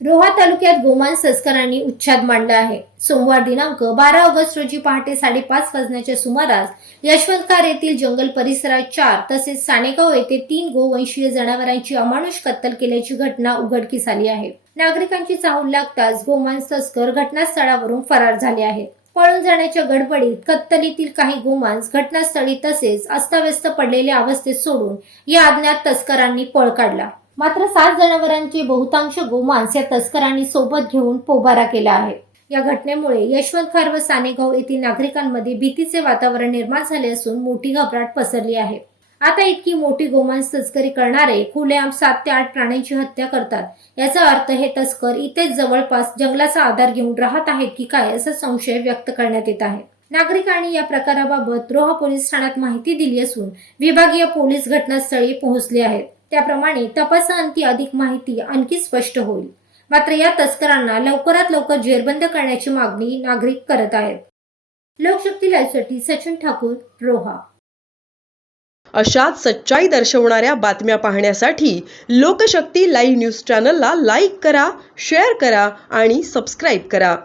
रोहा तालुक्यात गोमान संस्कारांनी उच्छाद मांडला आहे. सोमवार दिनांक बारा ऑगस्ट रोजी पहाटे साडेपाच वाजण्याच्या सुमारास यशवंतकार येथील जंगल परिसरात चार तसेच सानेगाव येथे तीन गोवंशीय जनावरांची अमानुष कत्तल केल्याची घटना उघडकीस आली आहे. नागरिकांची चाहूल लागताच गोमांस तस्कर घटनास्थळावरून फरार झाले आहेत. पळून जाण्याच्या गडबडीत कत्तलीतील काही गोमांस घटनास्थळी तसेच अस्ताव्यस्त पडलेल्या अवस्थेत सोडून या अज्ञात तस्करांनी पळ काढला. मात्र सात जनावरांचे बहुतांश गोमांस या तस्करांनी सोबत घेऊन पोबारा केला आहे. या घटनेमुळे यशवंत खार व सानेगाव येथील नागरिकांमध्ये भीतीचे वातावरण निर्माण झाले असून मोठी घबराट पसरली आहे. आता इतकी मोठी गोमांस तस्करी करणारे खुलेआम सात ते आठ प्राण्यांची हत्या करतात. याचा अर्थ हे तस्कर इथेच जवळपास जंगलाचा आधार घेऊन राहत आहेत की काय असा संशय व्यक्त करण्यात येत आहे. नागरिकांनी या प्रकाराबाबत रोहा पोलीस ठाण्यात माहिती दिली असून विभागीय पोलीस घटनास्थळी पोहोचले आहेत. त्याप्रमाणे तपासाअंती अधिक माहिती आणखी स्पष्ट होईल. मात्र या तस्करांना लवकरात लवकर जेरबंद करण्याची मागणी नागरिक करत आहेत. लोकशक्ती लाईव्हसाठी सचिन ठाकूर रोहा. अशाच सच्चाई दर्शवणाऱ्या बातम्या पाहण्यासाठी लोकशक्ती लाईव्ह न्यूज चॅनलला लाईक करा शेअर करा आणि सबस्क्राईब करा.